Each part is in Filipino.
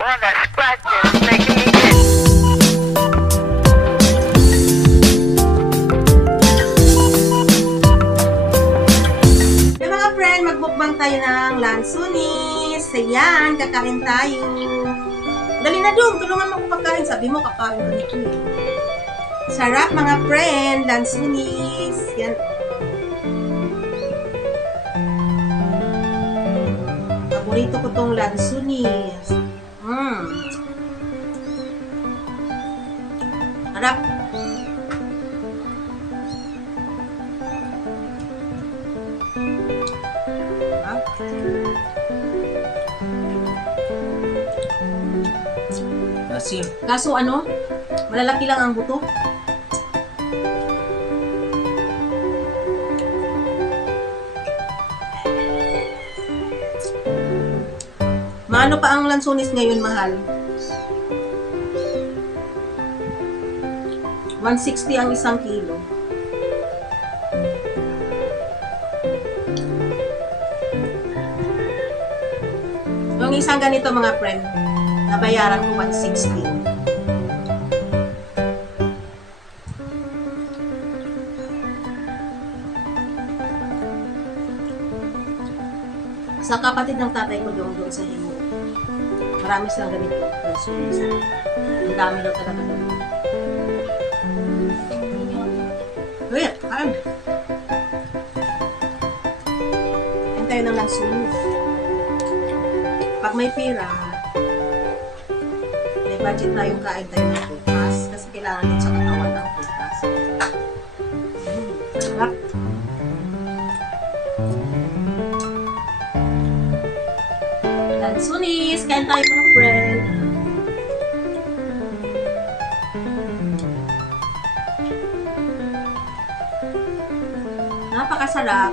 Well, that scratching is making me itch. Hey mga friend, magbukbang tayo ng lansunis. Ayan, kakain tayo. Dali na dong, tulungan mo ako pagkain. Sabi mo, kakain ka nito eh. Sarap mga friend, lansunis. Yan. Paborito ko tong lansunis. Harap. Asim. Kaso ano, malalaki lang ang buto. Maano pa ang lansunis ngayon, mahal? 160 ang isang kilo. Yung isang ganito mga friend, nabayaran ko 160. Sa kapatid ng tatay ko doon sa Himo. Marami silang ganito. Ang dami daw talaga doon. Wait, kain. Kain tayo ng lansunis. Pag may pera, may budget tayong kain tayo ng prutas. Kasi kailangan din sa katawan ng prutas. Sarap. Lansunis, kain tayo mga friend. Napakasarap.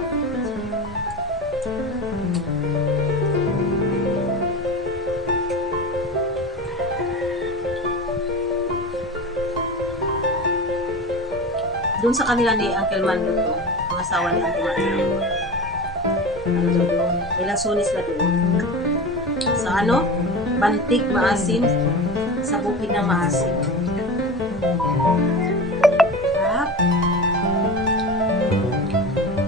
Doon sa kanila ni Uncle Mando to, mga asawa ni Uncle Mando. Ano doon? May lansunis na doon. Sa ano? Bantik, maasim. Sa bukid ng maasim. Sarap.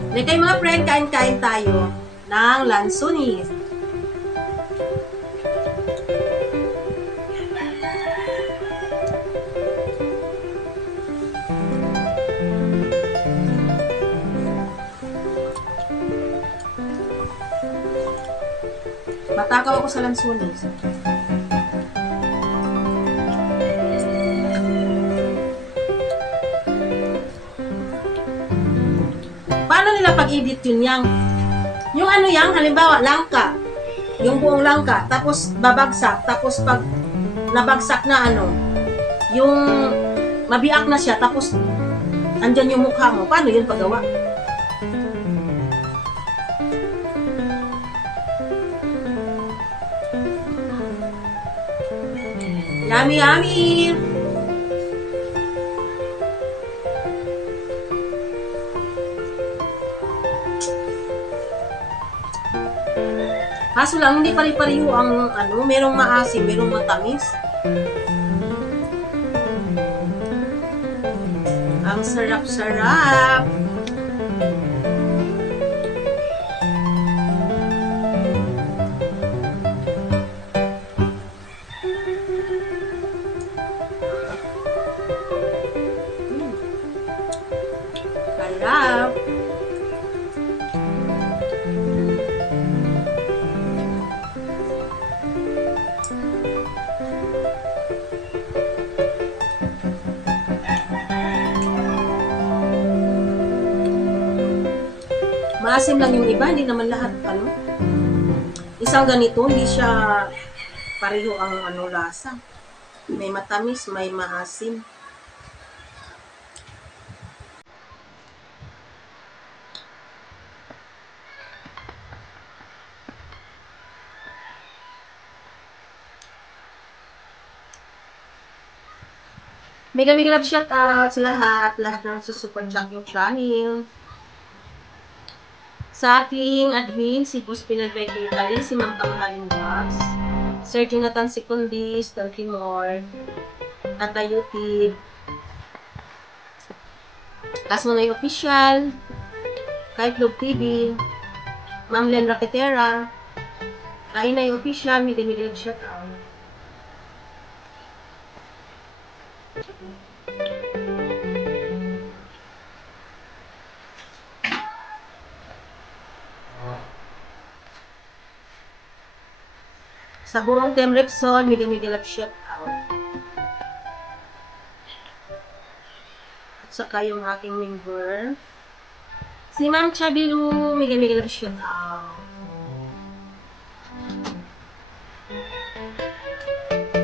Hindi kayo mga friend, kain-kain tayo ng lansunis. Matakaw ako sa lansunis. Paano nila pag-edit yun yang? Yung ano yang, halimbawa, langka. Yung buong langka. Tapos babagsak. Tapos pag nabagsak na ano, yung mabiak na siya. Tapos andyan yung mukha mo. Paano yun paggawa? Yummy, yummy! Kaso lang, hindi pari-pariho ang ano, merong maasim, merong matamis. Ang sarap-sarap! Sarap! Maasim lang yung iba, hindi naman lahat ano. Isang ganito, hindi siya pareho ang ano lasa. May matamis, may maasim. Mega love shout out sa lahat ng susupport sa aking channel. Sa aking admin, si Boss Pinagay Kitali, si Ma'am Pamahaling Box. Sir Jonathan Secundis, Talkimore, Atayuti, Kasmonay Official, Kay Club TV, Ma'am Len Raquetera, Kainay Official, Midi-Midi shout out. Sa buong Team Repsol, Midi-Midi shout out. At saka yung aking member, si Ma'am Chabilu, Midi-Midi shout out.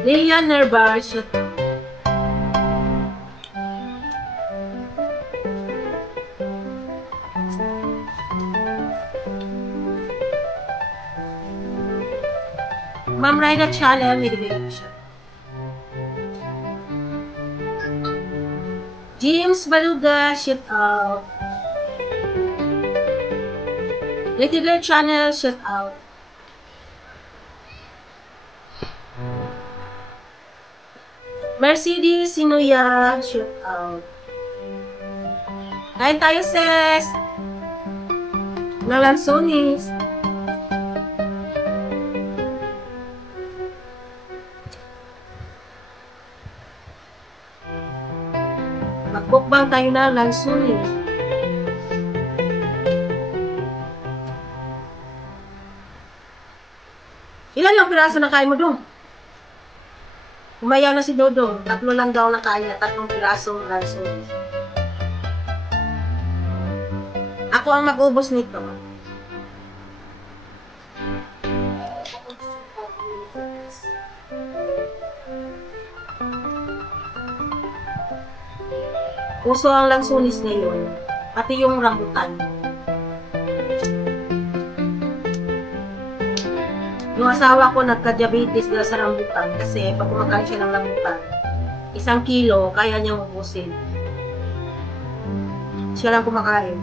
Lilian Nerbar, shout out. Ma'am Raida Channel, Midi-Midi shout out. James Baluga, shout out. Little Channel, shout out. Mercedes Sinuya, shout out. Kain tayo, sis! Nalansonis. Magbukbang tayo na lansonis. Ilan lang piraso na kain mo doon? Umayaw na si Dodo. 3 lang daw na kaya. 3 pirasong lansonis. Ako ang mag-ubos nito. Uso ang lansonis ngayon. Pati yung rambutan. Yung asawa ko nagka-diabetes dahil sa rambutan kasi pag kumakain siya ng rambutan, 1 kilo, kaya niyang ubusin. Siya lang kumakain.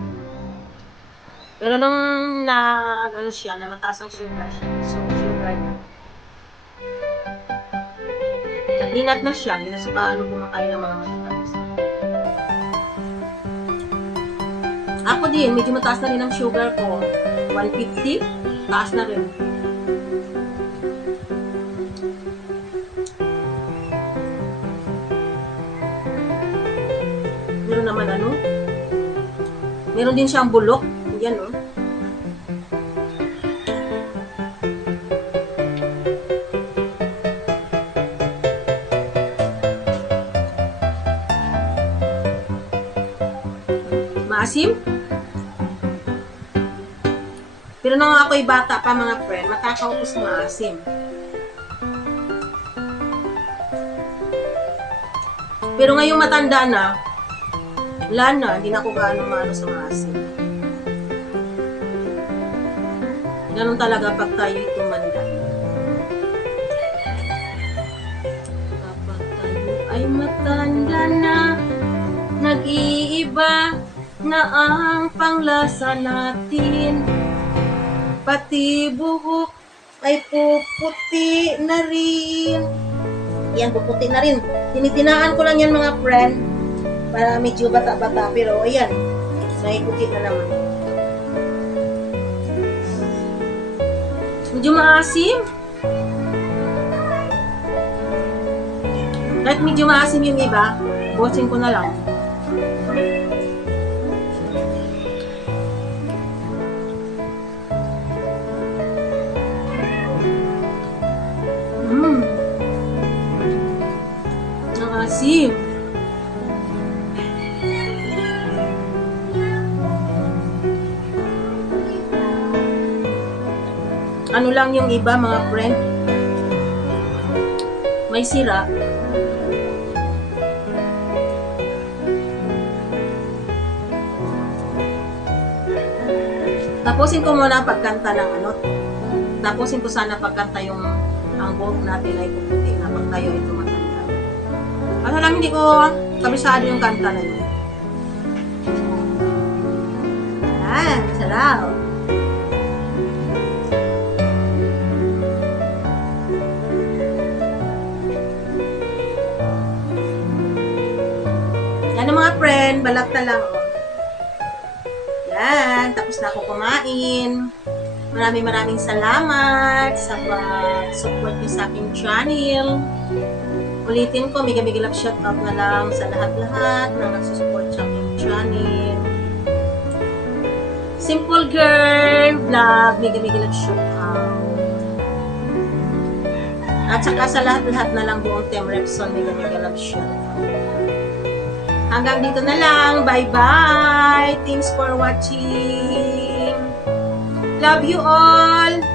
Pero nung ano siya, na mataas ang sugar siya. So, sugar na. Nag-ingat na siya, hindi na sa paano kumakain ng mga matataas. Ako din, medyo mataas na rin ang sugar ko. 150, taas na rin. Meron naman ano? Meron din siyang bulok. Yan, oh. Maasim? Pero nung ako'y bata pa, mga friend, matakaw ko sa maasim. Pero ngayong matanda na, wala na, hindi na ako gaano maano sa maasim. Ganun talaga pag tayo'y tumanda. Kapag tayo ay matanda na, nag-iiba na ang panglasa natin. Pati buhok ay puputi na rin. Yan, puputi na rin. Tinitinaan ko lang yan, mga friend, para medyo bata-bata. Pero ayan, may puti na naman. Medyo maasim. Kahit medyo maasim yung iba, bossing ko na lang. Maasim. Ano lang yung iba, mga friend, may sira. Tapusin ko muna pagkanta ng ano. Tapusin ko sana pagkanta yung ang buhok natin ay puputi na pag tayo ay tumatanda. Ano lang, hindi ko kabisado yung kanta na yun. Yan, sarap. friend, balat na lang. Oh. Yan, tapos na ako kumain. Maraming salamat sa support niyo sa aking channel. Ulitin ko, mega love shoutout na lang sa lahat-lahat na nagsusupport sa aking channel. Simple Girl Vlog, mega love shoutout. At saka sa lahat-lahat na lang buong Team Repson, mega love shoutout. Hanggang dito na lang. Bye-bye. Thanks for watching. Love you all.